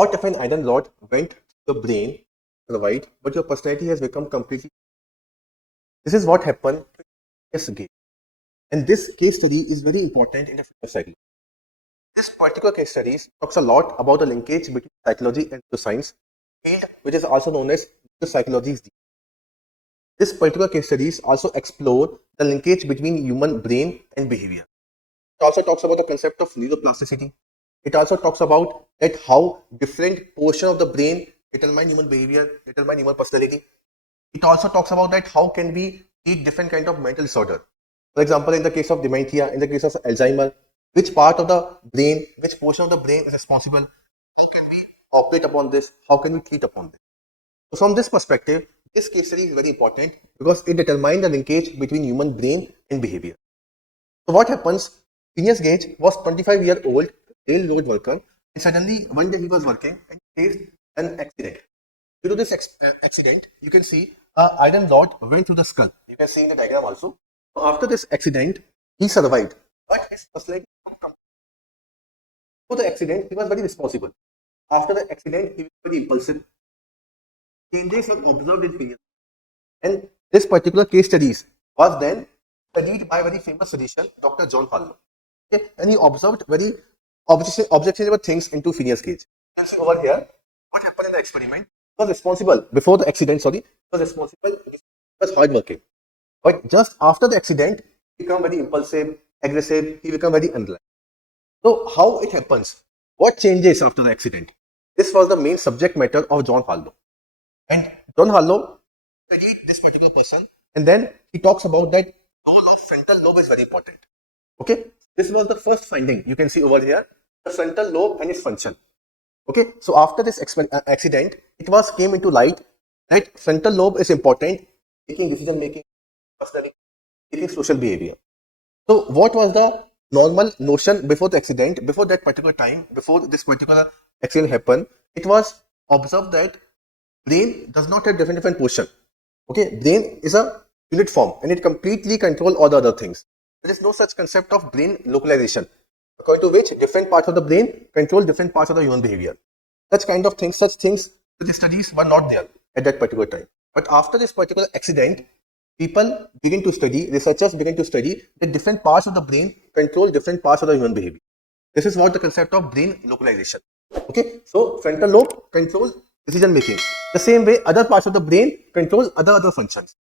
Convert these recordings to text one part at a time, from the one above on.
What if an iron rod went to the brain, right, but your personality has become completely. This is what happened to Phineas Gage. And this case study is very important in the psychology. This particular case study talks a lot about the linkage between psychology and neuroscience field, which is also known as the psychology. This particular case studies also explore the linkage between human brain and behavior. It also talks about the concept of neuroplasticity. It also talks about that how different portion of the brain determine human behavior, determine human personality. It also talks about that how can we treat different kind of mental disorder. For example, in the case of dementia, in the case of Alzheimer, which part of the brain, which portion of the brain is responsible? How can we operate upon this? How can we treat upon this? So from this perspective, this case study is very important because it determines the linkage between human brain and behavior. So what happens? Phineas Gage was 25-year-old railroad worker, and suddenly one day he was working and faced an accident. Due to this accident, you can see an iron rod went through the skull. You can see in the diagram also. So after this accident, he survived, but his personality. For the accident, he was very responsible. After the accident, he was very impulsive. Changes were observed in Phineas. And this particular case studies was then studied by a very famous physician, Dr. John Harlow. Okay? And he observed very objectionable things into Phineas Gage. You see over here, what happened in the experiment? He was responsible before the accident, he was responsible, he was hardworking. But just after the accident, he became very impulsive, aggressive, he became very unreliable. So how it happens? What changes after the accident? This was the main subject matter of John Harlow. And John Harlow studied this particular person, and then he talks about that role of frontal lobe is very important. Okay, this was the first finding. You can see over here the frontal lobe and its function. Okay, so after this accident, it was came into light that frontal lobe is important, making decision making, personality, making social behavior. So what was the normal notion before the accident, before that particular time, before this particular accident happened? It was observed that brain does not have different portion. Okay, brain is a unit form and it completely control all the other things. There is no such concept of brain localization, according to which different parts of the brain control different parts of the human behavior. Such things, the studies were not there at that particular time. But after this particular accident, researchers begin to study that different parts of the brain control different parts of the human behavior. This is what the concept of brain localization. Okay, so frontal lobe controls decision making. The same way other parts of the brain control other functions.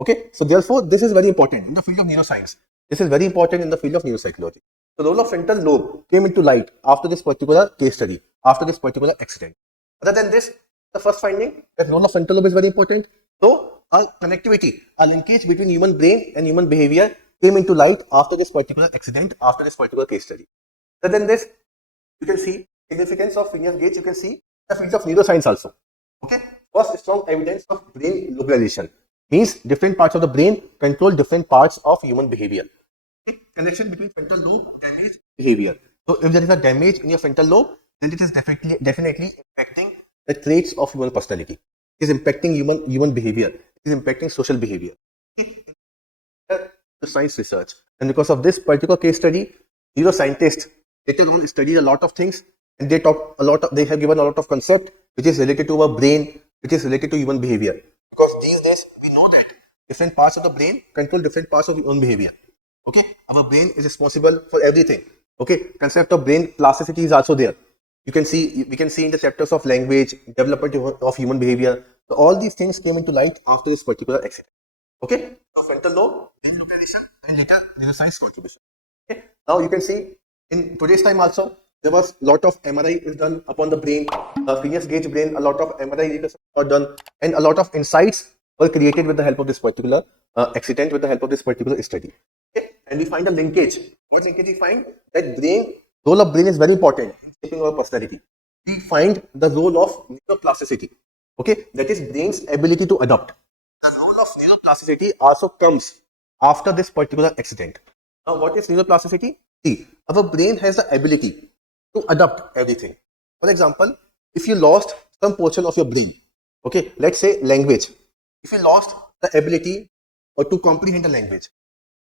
Okay, so therefore this is very important in the field of neuroscience. This is very important in the field of neuropsychology. The role of frontal lobe came into light after this particular case study, after this particular accident. Other than this, the first finding that role of frontal lobe is very important. So a connectivity, a linkage between human brain and human behavior came into light after this particular accident, after this particular case study. Other than this, you can see significance of Phineas Gage. You can see the field of neuroscience also. Okay, first strong evidence of brain localization means different parts of the brain control different parts of human behavior. Okay? Connection between frontal lobe damage behavior. So if there is a damage in your frontal lobe, then it is definitely impacting the traits of human personality. It is impacting human behavior. It is impacting social behavior. Okay? The science research, and because of this particular case study, neuroscientists later on studied a lot of things, and they have given a lot of concept which is related to our brain, which is related to human behavior. Because these days we know that different parts of the brain control different parts of human behavior. Okay, our brain is responsible for everything. Okay, concept of brain plasticity is also there. We can see in the chapters of language, development of human behavior. So all these things came into light after this particular accident. Okay, so frontal lobe, brain localization, and later neuroscience contribution. Okay, now you can see in today's time also there was a lot of MRI is done upon the brain, Phineas Gage brain, a lot of MRI research are done, and a lot of insights were created with the help of this particular accident, with the help of this particular study. Okay, and we find a linkage. What linkage we find? That role of brain is very important in shaping our personality. We find the role of neuroplasticity. Okay, that is brain's ability to adapt. The role of neuroplasticity also comes after this particular accident. Now, what is neuroplasticity? See, our brain has the ability to adapt everything. For example, if you lost some portion of your brain, okay, let's say language. If you lost the ability or to comprehend the language,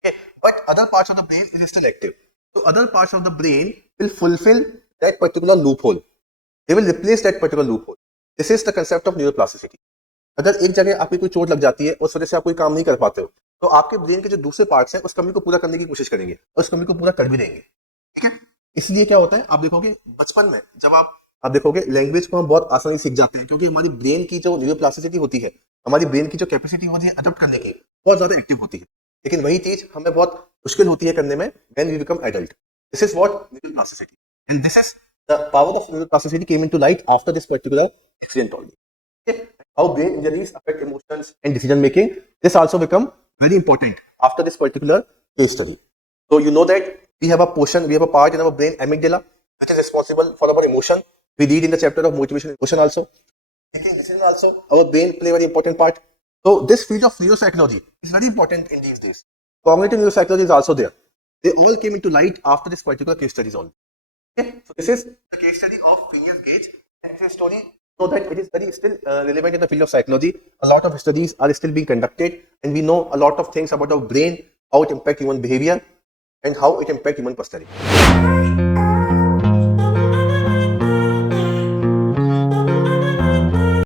okay, but other parts of the brain is still active. So other parts of the brain will fulfill that particular loophole. they will replace that particular loophole. This is the concept of neuroplasticity. अगर एक जगह आपकी कोई चोट लग जाती है और उस वजह से आप कोई काम नहीं कर पाते हो, तो आपके ब्रेन के जो दूसरे पार्ट्स हैं उस कमी को पूरा करने की कोशिश करेंगे और उस कमी को पूरा कर भी देंगे, ठीक है। इसलिए क्या होता है, आप देखोगे बचपन में जब आप देखोगे लैंग्वेज को हम बहुत आसानी सीख जाते हैं, क्योंकि हमारी ब्रेन की जो न्यूरोप्लास्टिसिटी होती है, हमारी ब्रेन की जो कैपेसिटी होती है अडॉप्ट करने की, बहुत ज्यादा एक्टिव होती है। लेकिन वही चीज हमें बहुत मुश्किल होती है करने में when we become adult. This is what neuroplasticity, and this is the power of neuroplasticity came into light after this particular accident only. Okay? How brain injuries affect emotions and decision making. This also become very important after this particular case study. So you know that we have a part in our brain, amygdala, which is responsible for our emotion. We read in the chapter of motivation and emotion also. Okay, this is also our brain play a very important part. So this field of neuropsychology is very important in these days. Cognitive neuropsychology is also there. They all came into light after this particular case studies only. Okay, so this is the case study of Phineas Gage, and this story. So that it is very still relevant in the field of psychology. A lot of studies are still being conducted, and we know a lot of things about our brain, how it impacts human behavior, and how it impacts human personality.